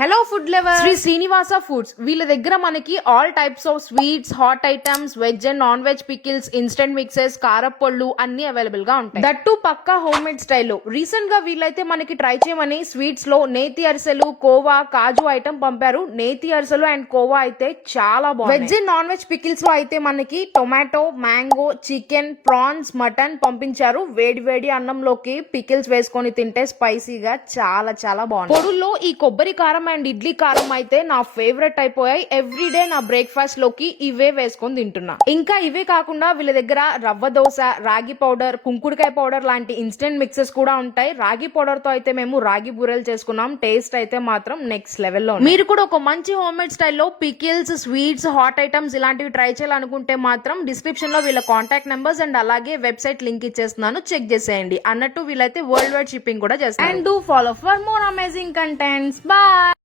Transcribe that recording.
Hello food lever, Shri Srinivasa foods వీళ్ళ దగ్గర మనకి all types of sweets, hot items, veg and non veg pickles, instant mixes, కారపొళ్ళు అన్ని available గా ఉంటాయి. దట్టు పక్కా హోమ్ మేడ్ స్టైల్లో. Recent గా వీళ్ళైతే మనకి ట్రై చేయమని స్వీట్స్ లో నేతి అరిసెలు, కోవా, కాజు ఐటమ్ పంపారు. నేతి అరిసెలు అండ్ కోవా అయితే చాలా బాగుంది. Veg and non veg pickles లో అయితే మనకి tomato, mango, chicken, prawns, mutton పంపించారు. వేడి వేడి అన్నంలోకి పికిల్స్ వేసుకొని తింటే స్పైసీగా చాలా చాలా బాగుంది. పొడుల్లో ఈ కొబ్బరి కారం అండ్ ఇడ్లీ కారం అయితే నా ఫేవరెట్ అయిపోయాయి. ఎవ్రీడే నా బ్రేక్ఫాస్ట్ లోకి ఇవే వేసుకొని తింటున్నా. ఇంకా ఇవే కాకుండా వీళ్ళ దగ్గర రవ్వ దోశ, రాగి పౌడర్, కుంకుడుకాయ పౌడర్ లాంటి ఇన్స్టెంట్ మిక్సెస్ కూడా ఉంటాయి. రాగి పౌడర్ తో అయితే మేము రాగి బూరెలు చేసుకున్నాం. టేస్ట్ అయితే మాత్రం నెక్స్ట్ లెవెల్లో. మీరు కూడా ఒక మంచి హోమ్ మేడ్ స్టైల్లో పికిల్స్, స్వీట్స్, హాట్ ఐటమ్స్ ఇలాంటివి ట్రై చేయాలనుకుంటే మాత్రం డిస్క్రిప్షన్ లో వీళ్ళ కాంటాక్ట్ నెంబర్స్ అండ్ అలాగే వెబ్సైట్ లింక్ ఇచ్చేస్తున్నాను, చెక్ చేసేయండి. అన్నట్టు వీళ్ళైతే వరల్డ్ వైడ్ షిప్పింగ్ కూడా చేస్తారు. And do follow for more amazing contents. Bye.